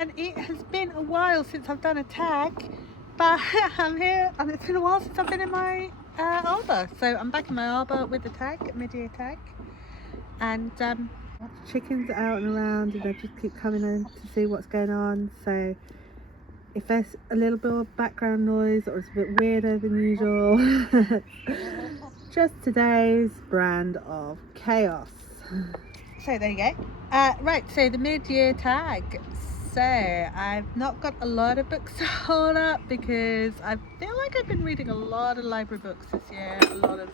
And it has been a while since I've done a tag, but I'm here, and it's been a while since I've been in my arbour. So I'm back in my arbour with the tag, mid-year tag, and chickens are out and around, and they just keep coming in to see what's going on. So if there's a little bit of background noise or it's a bit weirder than usual, just today's brand of chaos. So there you go. Right, so the mid-year tag. So I've not got a lot of books to hold up because I feel like I've been reading a lot of library books this year, a lot of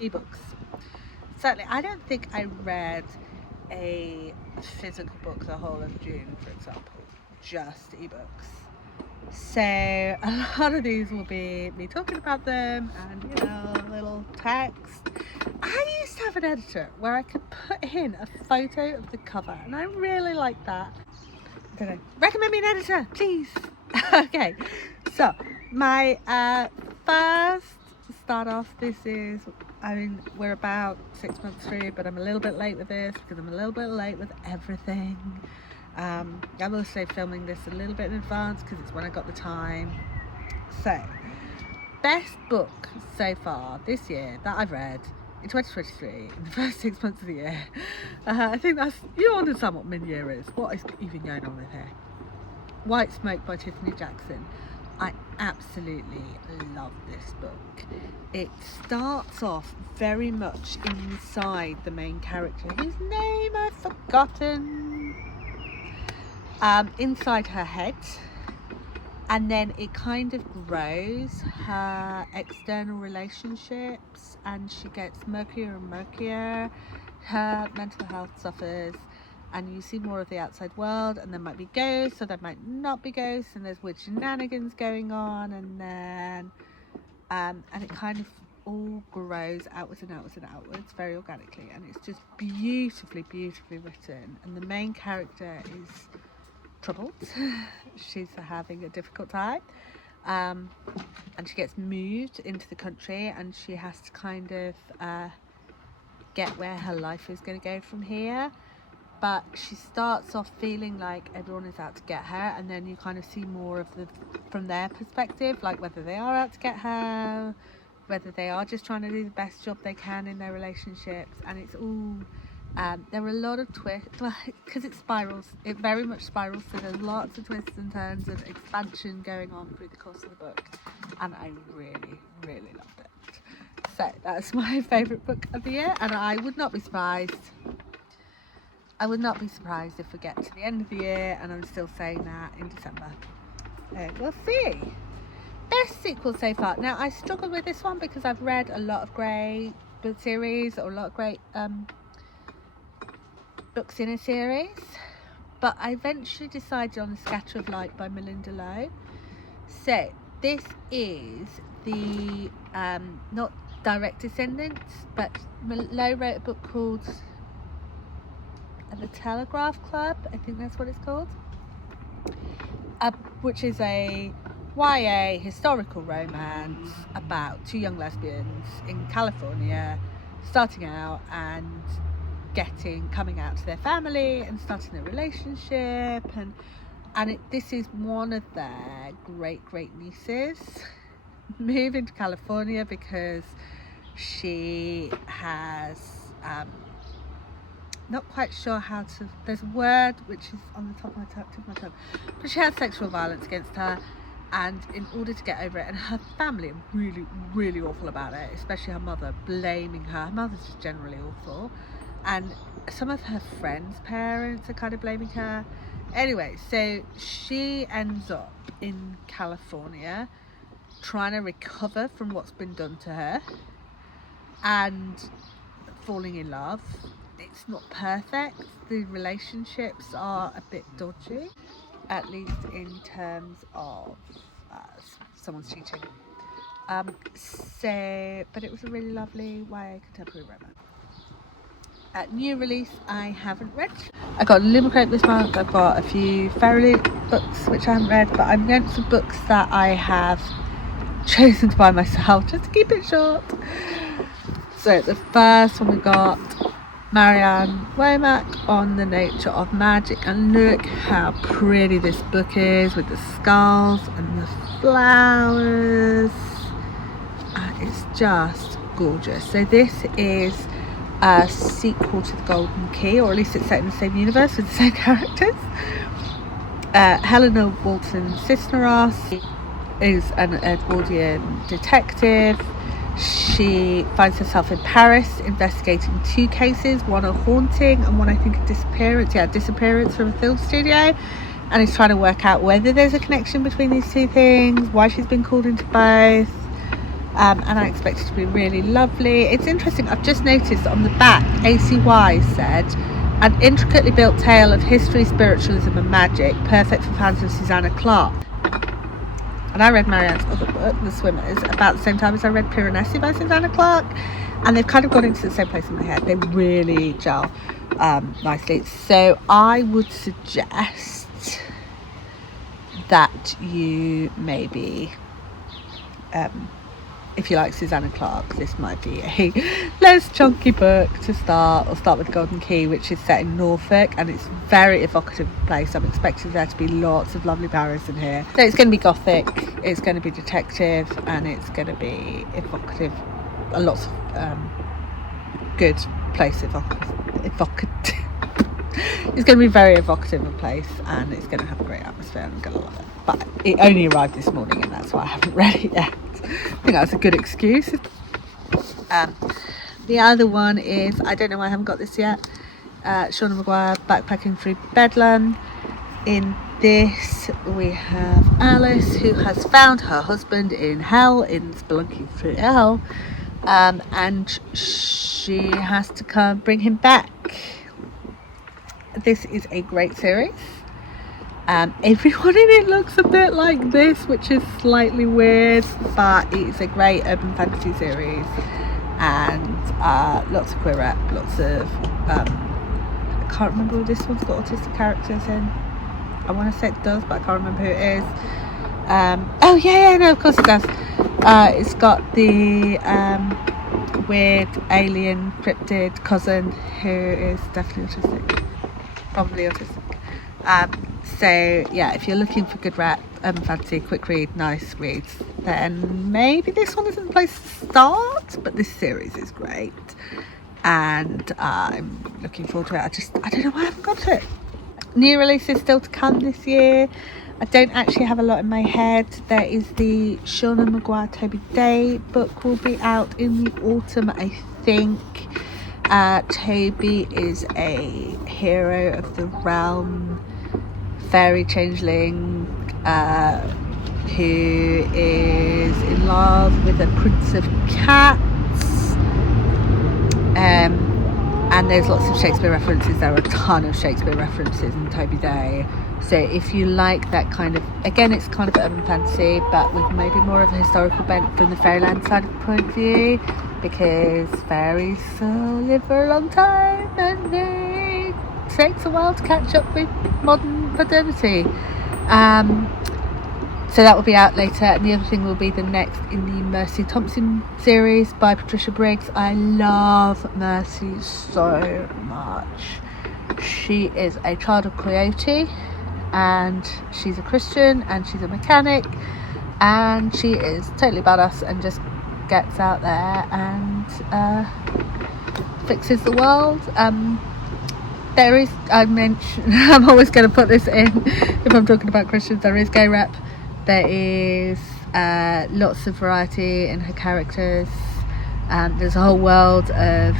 ebooks. Certainly, I don't think I read a physical book the whole of June, for example, just ebooks. So a lot of these will be me talking about them and, you know, a little text. I used to have an editor where I could put in a photo of the cover, and I really like that. I don't know. Recommend me an editor, please. Okay, so my first start off, this is, I mean, we're about 6 months through, but I'm a little bit late with this because I'm a little bit late with everything. I'm also filming this a little bit in advance because it's when I got the time. So, best book so far this year that I've read in 2023, in the first 6 months of the year. I think that's, you understand what mid-year is. What is even going on with here? White Smoke by Tiffany Jackson. I absolutely love this book. It starts off very much inside the main character, whose name I've forgotten, inside her head, and then it kind of grows her external relationships, and she gets murkier and murkier. Her mental health suffers, and you see more of the outside world, and there might be ghosts, or there might not be ghosts, and there's weird shenanigans going on, and then and it kind of all grows outwards and outwards and outwards very organically, and it's just beautifully written, and the main character is troubled. She's having a difficult time, and she gets moved into the country, and she has to kind of get where her life is going to go from here. But she starts off feeling like everyone is out to get her, and then you kind of see more of the from their perspective, like whether they are out to get her, whether they are just trying to do the best job they can in their relationships. And it's all there are a lot of twists, because it spirals, it very much spirals, so there's lots of twists and turns and expansion going on through the course of the book, and I really loved it. So that's my favourite book of the year, and I would not be surprised if we get to the end of the year and I'm still saying that in December. We'll see. Best sequel so far. Now, I struggled with this one because I've read a lot of great book series, or a lot of great books in a series, but I eventually decided on The Scatter of Light by Malinda Lo. So this is the not direct descendants, but Lo wrote a book called The Telegraph Club, I think that's what it's called, which is a YA historical romance about two young lesbians in California starting out and coming out to their family and starting a relationship, and this is one of their great nieces moving to California because she has not quite sure how to, there's a word which is on the top of my tongue, but she had sexual violence against her, and in order to get over it, and her family are really awful about it, especially her mother, blaming her mother's just generally awful, and some of her friends' parents are kind of blaming her. Anyway, so she ends up in California trying to recover from what's been done to her and falling in love. It's not perfect. The relationships are a bit dodgy, at least in terms of someone's cheating. But it was a really lovely YA contemporary romance. New release I haven't read. I got Limerick this month. I've got a few Fairy books which I haven't read, but I'm going to books that I have chosen to buy myself just to keep it short. So the first one we got Marianne Waymark on the nature of magic, and look how pretty this book is with the skulls and the flowers. It's just gorgeous. So this is a sequel to The Golden Key, or at least it's set in the same universe with the same characters. Helena Walton Cisneros is an Edwardian detective. She finds herself in Paris investigating 2 cases, one a haunting and one I think a disappearance from a film studio, and is trying to work out whether there's a connection between these 2 things, why she's been called into both. And I expect it to be really lovely. It's interesting, I've just noticed on the back ACY said an intricately built tale of history, spiritualism and magic, perfect for fans of Susanna Clarke. And I read Marianne's other book, The Swimmers, about the same time as I read Piranesi by Susanna Clarke, and they've kind of got into the same place in my head. They really gel nicely. So I would suggest that you maybe, if you like Susanna Clarke, this might be a less chunky book to start, or start with Golden Key, which is set in Norfolk, and it's very evocative place. I'm expecting there to be lots of lovely barrows in here. So it's going to be gothic, it's going to be detective, and it's going to be evocative. Lots of good place evocative. It's going to be very evocative of place, and it's going to have a great atmosphere, and I'm going to love it. But it only arrived this morning, and that's why I haven't read it yet. I think that's a good excuse. The other one is, I don't know why I haven't got this yet, Shauna Maguire, Backpacking Through Bedlam. In this we have Alice, who has found her husband in hell, in Spelunking Through Hell, and she has to come bring him back. This is a great series. Everyone in it looks a bit like this, which is slightly weird, but it's a great urban fantasy series, and lots of queer rep, lots of I can't remember who this one's got autistic characters in. I want to say it does, but I can't remember who it is. Oh yeah, no, of course it does. It's got the weird alien cryptid cousin who is definitely autistic, probably autistic. So yeah, if you're looking for good rap, fantasy, quick read, nice reads, then maybe this one isn't the place to start, but this series is great, and I'm looking forward to it. I don't know why I haven't got it. New releases still to come this year. I don't actually have a lot in my head. There is the Shauna Maguire Toby Day book will be out in the autumn, I think. Toby is a hero of the realm, fairy changeling, who is in love with a prince of cats, and there's lots of Shakespeare references. There are a ton of Shakespeare references in Toby Day, so if you like that kind of, again, it's kind of urban fantasy but with maybe more of a historical bent from the fairyland side of the point of view, because fairies live for a long time and it takes a while to catch up with modern modernity. So that will be out later, and the other thing will be the next in the Mercy Thompson series by Patricia Briggs. I love Mercy so much. She is a child of Coyote, and she's a Christian, and she's a mechanic, and she is totally badass and just gets out there and fixes the world. There is, I mentioned, I'm always going to put this in if I'm talking about Christians, there is gay rep. There is lots of variety in her characters. There's a whole world of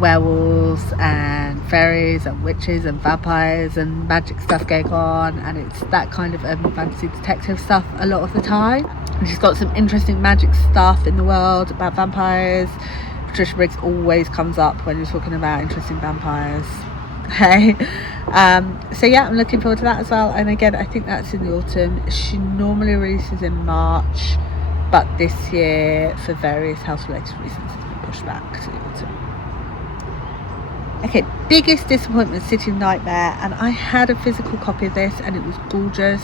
werewolves and fairies and witches and vampires and magic stuff going on, and it's that kind of urban fantasy detective stuff a lot of the time. And she's got some interesting magic stuff in the world about vampires. Patricia Briggs always comes up when you're talking about interesting vampires. Hey, so yeah, I'm looking forward to that as well. And again, I think that's in the autumn. She normally releases in March, but this year, for various health related reasons, it's been pushed back to the autumn. Okay, biggest disappointment, City of Nightmare, and I had a physical copy of this and it was gorgeous,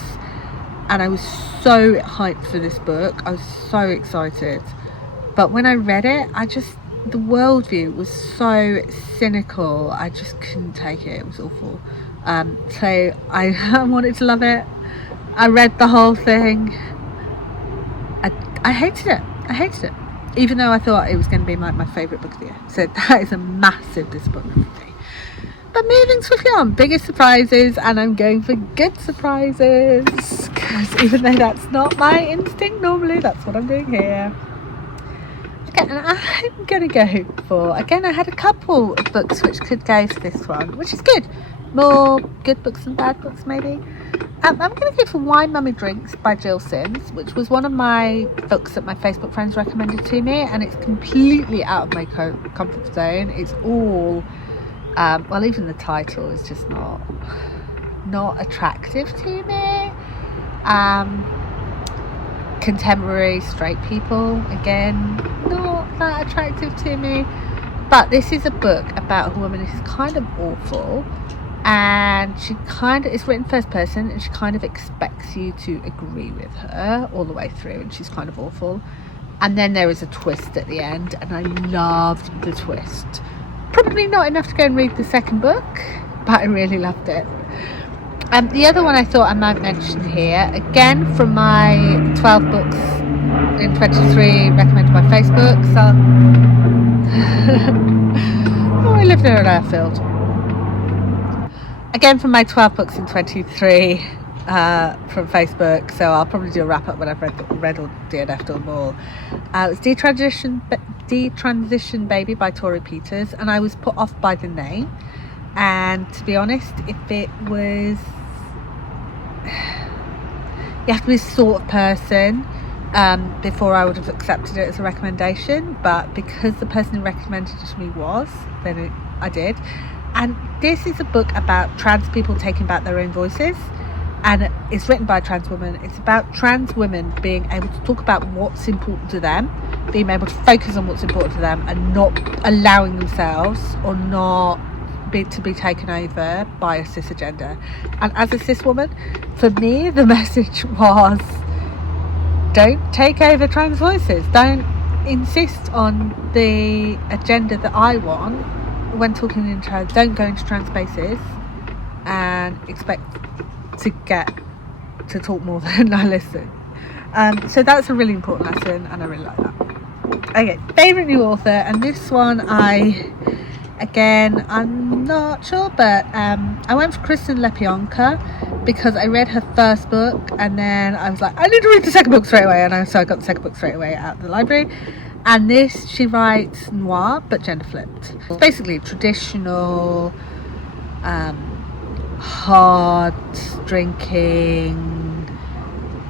and I was so hyped for this book. I was so excited, but when I read it, I just the worldview was so cynical. I just couldn't take it. It was awful. So I wanted to love it. I read the whole thing. I hated it. I hated it. Even though I thought it was going to be my favourite book of the year. So that is a massive disappointment for me. But moving swiftly on, biggest surprises, and I'm going for good surprises. Because even though that's not my instinct normally, that's what I'm doing here. Okay, and I'm going to go for, again, I had a couple of books which could go for this one, which is good. More good books than bad books, maybe. I'm going to go for Why Mummy Drinks by Jill Sims, which was one of my books that my Facebook friends recommended to me, and it's completely out of my comfort zone. It's all, well, even the title is just not attractive to me. Contemporary straight people, again, not that attractive to me. But this is a book about a woman who's kind of awful, and it's written first person, and she kind of expects you to agree with her all the way through, and she's kind of awful. And then there is a twist at the end, and I loved the twist. Probably not enough to go and read the second book, but I really loved it. The other one I thought I might mention here, again from my 12 books in 23 recommended by Facebook. So oh, I live near an airfield. Again from my 12 books in 23 from Facebook, so I'll probably do a wrap up when I've read or DNF'd or more. It was Detransition Baby by Tori Peters, and I was put off by the name. And to be honest, if it was, you have to be a sort of person before I would have accepted it as a recommendation, but because the person who recommended it to me then I did. And this is a book about trans people taking back their own voices, and it's written by a trans woman. It's about trans women being able to talk about what's important to them, being able to focus on what's important to them, and not allowing themselves or not to be taken over by a cis agenda. And as a cis woman, for me the message was, don't take over trans voices, don't insist on the agenda that I want when talking in trans. Don't go into trans spaces and expect to get to talk more than I listen. So that's a really important lesson, and I really like that. Okay, favourite new author, and this one I'm not sure, but I went for Kristen Lepionka because I read her first book, and then I was like, I need to read the second book straight away, and so I got the second book straight away out of the library. And this, she writes noir but gender flipped. It's basically traditional, hard drinking,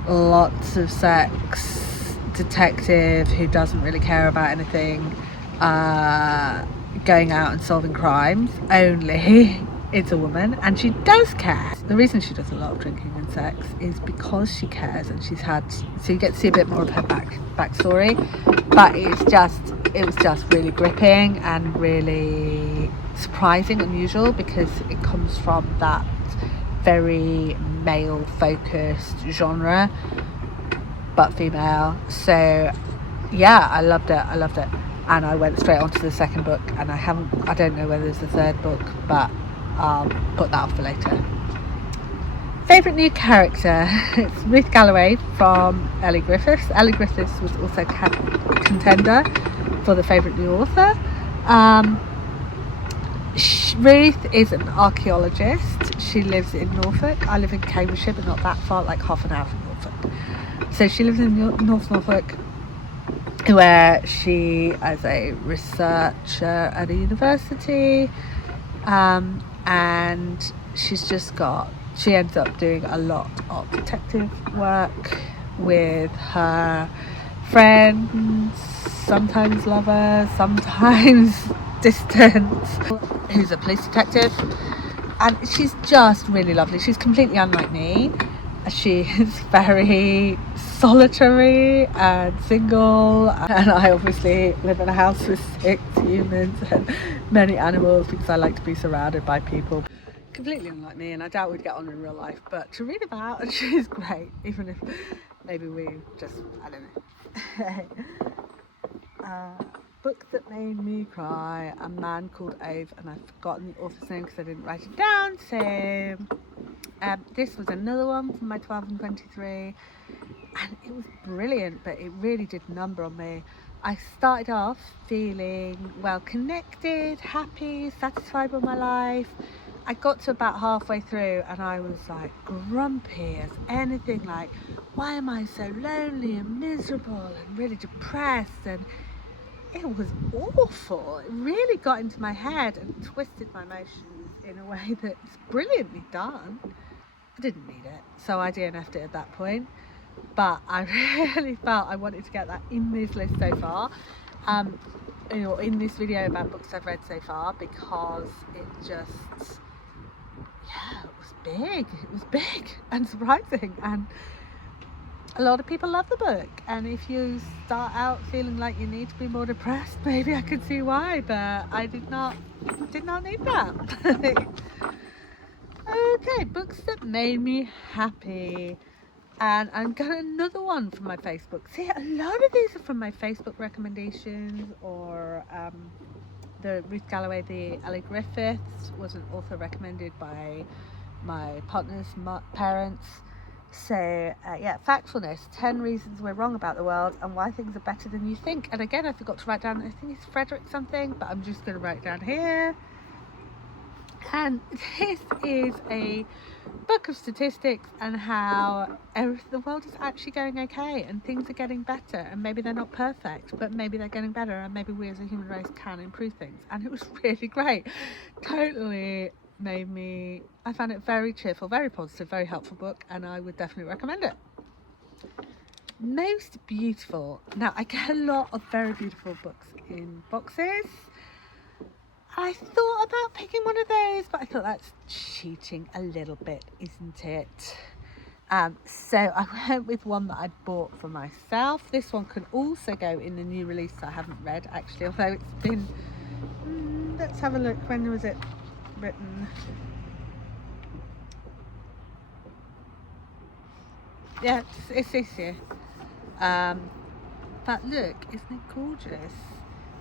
lots of sex detective who doesn't really care about anything, going out and solving crimes, only it's a woman and she does care. The reason she does a lot of drinking and sex is because she cares, and so you get to see a bit more of her backstory, but it was just really gripping and really surprising, unusual, because it comes from that very male focused genre but female. So yeah, I loved it, and I went straight on to the second book, and I don't know whether there's a third book, but I'll put that off for later. Favourite new character, it's Ruth Galloway from Ellie Griffiths. Ellie Griffiths was also contender for the favourite new author. Ruth is an archaeologist. She lives in Norfolk. I live in Cambridgeshire, but not that far, like half an hour from Norfolk. So she lives in North Norfolk, where she is a researcher at a university, and she ends up doing a lot of detective work with her friends, sometimes lovers, sometimes distant, who's a police detective, and she's just really lovely. She's completely unlike me. She is very solitary and single, and I obviously live in a house with 6 humans and many animals because I like to be surrounded by people. Completely unlike me, and I doubt we'd get on in real life, but to read about, she's great, even if maybe we just, I don't know. Book that made me cry, A Man Called Ove, and I've forgotten the author's name because I didn't write it down. So this was another one from my 12 and 23, and it was brilliant, but it really did a number on me. I started off feeling well connected, happy, satisfied with my life. I got to about halfway through and I was like grumpy as anything, like, why am I so lonely and miserable and really depressed? And it was awful. It really got into my head and twisted my emotions in a way that's brilliantly done. I didn't need it, so I DNF'd it at that point. But I really felt I wanted to get that in this list so far, in this video about books I've read so far, because it just, it was big and surprising, and a lot of people love the book. And if you start out feeling like you need to be more depressed, maybe I could see why, but I did not need that. Okay, books that made me happy. And I've got another one from my Facebook. See, a lot of these are from my Facebook recommendations, or the Ruth Galloway, the Ellie Griffiths was an author recommended by my partner's parents. So Factfulness, 10 Reasons We're Wrong About the World and Why Things Are Better Than You Think. And again, I forgot to write down, I think it's Frederick something, but I'm just going to write it down here. And this is a book of statistics and how the world is actually going okay and things are getting better, and maybe they're not perfect, but maybe they're getting better, and maybe we as a human race can improve things. And it was really great. Totally made me, I found it very cheerful, very positive, very helpful book, and I would definitely recommend it. Most beautiful. Now, I get a lot of very beautiful books in boxes. I thought about picking one of those, but I thought that's cheating a little bit, isn't it? So I went with one that I bought for myself. This one can also go in the new release I haven't read, actually, although it's been, let's have a look, when was it written? Yeah, it's this year. But look, isn't it gorgeous?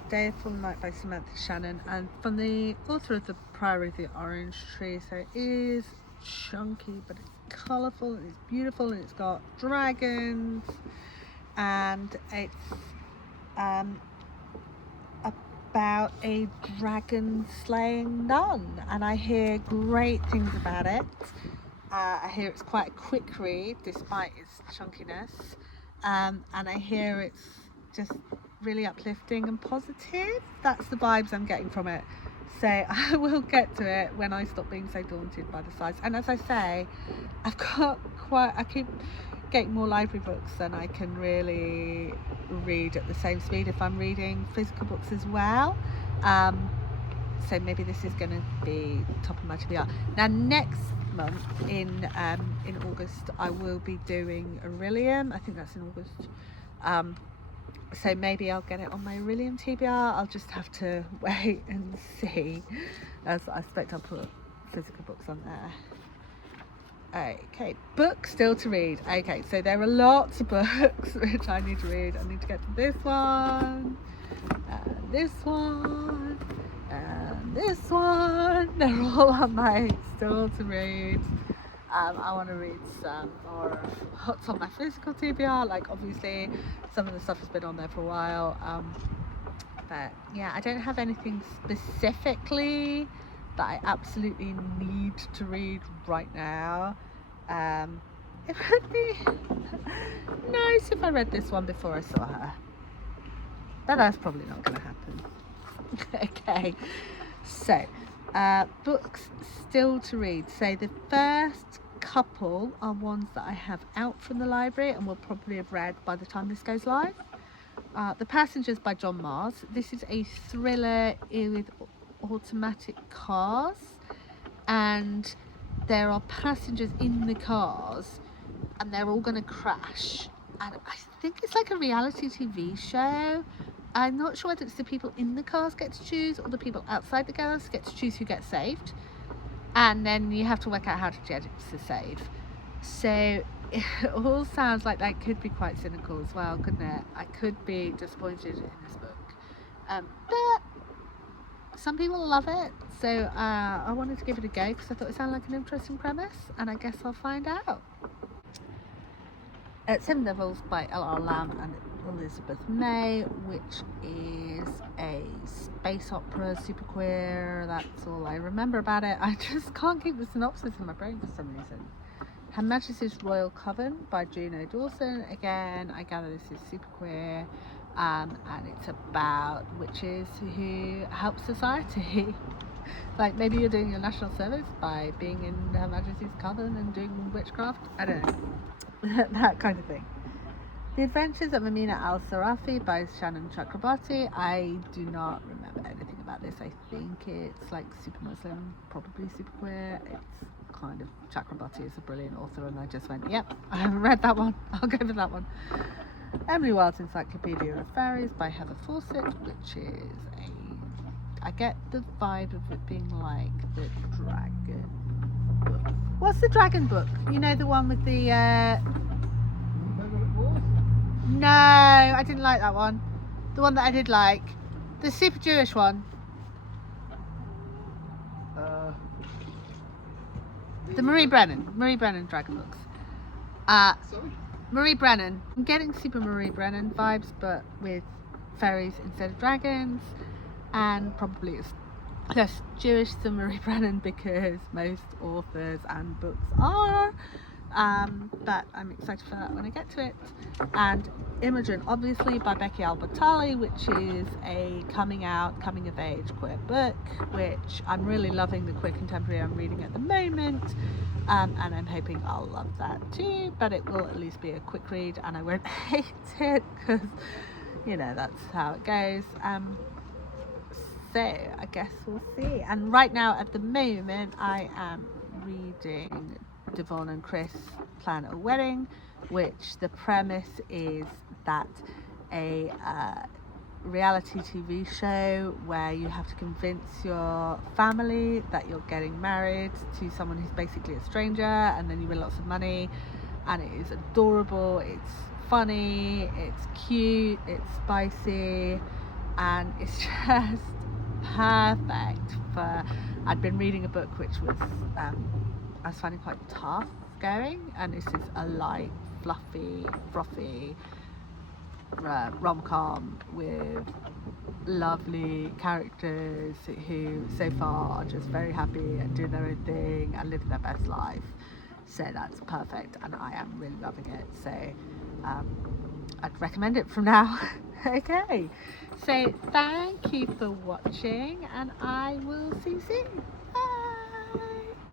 Day of Full Night by Samantha Shannon, and from the author of The Priory of the Orange Tree. So it is chunky, but it's colourful and it's beautiful, and it's got dragons, and it's about a dragon slaying nun, and I hear great things about it. I hear it's quite a quick read despite its chunkiness, and I hear it's just really uplifting and positive. That's the vibes I'm getting from it. So I will get to it when I stop being so daunted by the size. And as I say, I keep getting more library books than I can really read at the same speed if I'm reading physical books as well. So maybe this is going to be top of my TBR. Now next month in August I will be doing Aurelium. I think that's in August. So maybe I'll get it on my Aurelium TBR. I'll just have to wait and see, as I expect I'll put physical books on there. Okay, books still to read. Okay, so there are lots of books which I need to read. I need to get to this one, and this one, and this one. They're all on my still to read. I want to read some more of what's on my physical TBR. Like, obviously some of the stuff has been on there for a while, but yeah, I don't have anything specifically that I absolutely need to read right now. It would be nice if I read this one before I saw her, but that's probably not going to happen. Okay, so books still to read. So the first couple are ones that I have out from the library and will probably have read by the time this goes live. The Passengers by John Mars. This is a thriller with automatic cars, and there are passengers in the cars and they're all going to crash, and I think it's like a reality TV show. I'm not sure whether it's the people in the cars get to choose or the people outside the cars get to choose who gets saved, and then you have to work out how to get it to save. So it all sounds like that could be quite cynical as well, couldn't it? I could be disappointed in this book. But some people love it, so I wanted to give it a go because I thought it sounded like an interesting premise, and I guess I'll find out. Seven Devils by L.R. Lamb and Elizabeth May, which is a space opera, super queer. That's all I remember about it. I just can't keep the synopsis in my brain for some reason. Her Majesty's Royal Coven by Juno Dawson. Again, I gather this is super queer, and it's about witches who help society. Like maybe you're doing your national service by being in Her Majesty's Coven and doing witchcraft. I don't know. That kind of thing. The Adventures of Amina Al-Sarafi by Shannon Chakrabarti. I do not remember anything about this. I think it's like super Muslim, probably super queer. It's kind of, Chakrabarti is a brilliant author, and I just went, yep, I haven't read that one, I'll go for that one. Emily Wilde's Encyclopedia of Fairies by Heather Fawcett, which is I get the vibe of it being like the dragon book. What's the dragon book? You know, the one with the no, I didn't like that one. The one that I did like, the super Jewish one. The Marie Brennan dragon books. Sorry? Marie Brennan. I'm getting super Marie Brennan vibes, but with fairies instead of dragons, and probably it's less Jewish than Marie Brennan because most authors and books are. But I'm excited for that when I get to it. And Imogen, obviously, by Becky Albertalli, which is a coming of age queer book, which I'm really loving the queer contemporary I'm reading at the moment, and I'm hoping I'll love that too, but it will at least be a quick read and I won't hate it because, you know, that's how it goes. So I guess we'll see. And right now at the moment I am reading Devon and Chris Plan a Wedding, which the premise is that a reality TV show where you have to convince your family that you're getting married to someone who's basically a stranger, and then you win lots of money, and it is adorable, it's funny, it's cute, it's spicy, and it's just perfect for, I'd been reading a book which was I was finding quite tough going, and this is a light, fluffy, frothy rom-com with lovely characters who so far are just very happy and doing their own thing and living their best life. So that's perfect, and I am really loving it. So I'd recommend it from now. Okay, so thank you for watching, and I will see you soon.